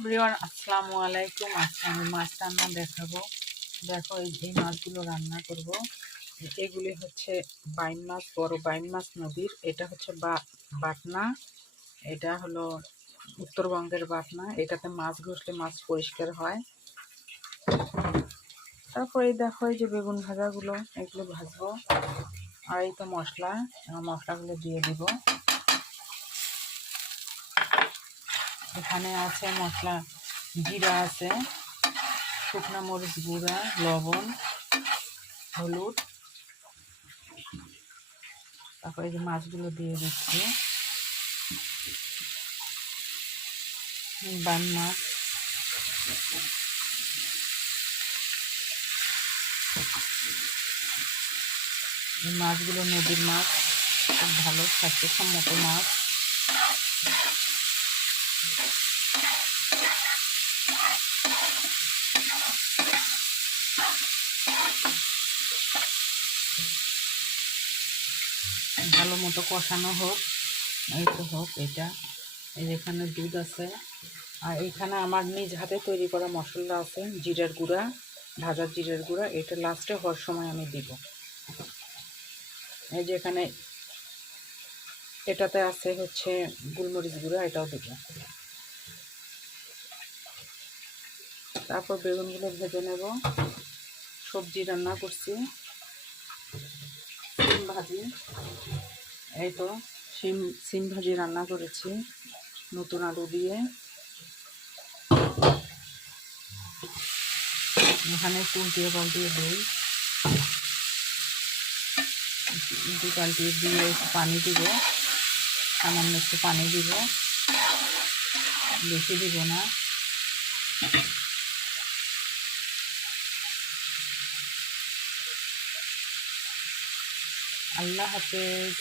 Everyone, আসসালামু আলাইকুম। আজকে আমি মাছ রান্না দেখাবো। দেখো, এই মাছগুলো রান্না করব। এগুলি হচ্ছে বাইন মাছ, বড় বাইন মাছ নদীর। এটা হচ্ছে বাটনা। এটা হলো উত্তরবঙ্গের বাটনা। এটাতে মাছ ঘষলে মাছ পরিষ্কার হয়। তারপরে দেখো, এই যে বেগুন ভাজাগুলো, এগুলো ভাজবো। আর এই তো মশলা, মশলাগুলো দিয়ে দিব। এখানে আছে মশলা, জিরা আছে, শুকনা মরিচ গুঁড়া, লবণ, হলুদ। তারপরে এই যে মাছগুলো দিয়ে দিচ্ছি। বান মাছ, এই মাছগুলো নদীর মাছ, খুব ভালো স্বাস্থ্যসম্মত মাছ। ভালো মতো কষানো হোক, এই তো হোক। এটা এই যেখানে দুধ আছে, আর এখানে আমার নিজ হাতে তৈরি করা মশলা আছে, জিরার গুঁড়া, ভাজা জিরার গুঁড়া। এটা লাস্টে হওয়ার সময় আমি দিব। এই যে এখানে এটাতে আছে হচ্ছে গোলমরিচ গুঁড়া, এটাও দিব। তারপর বেগুনগুলো ভেজে নেব। সবজি রান্না করছি, সিম ভাজি। এই তো সিম ভাজি রান্না করেছি নতুন আলু দিয়ে। এখানে একটু উল্টিয়ে পাল্টিয়ে দিই, পাল্টিয়ে দিয়ে একটু পানি দিব, সামান্য একটু পানি দিব, বেশি দিব না। আল্লাহ হাফেজ।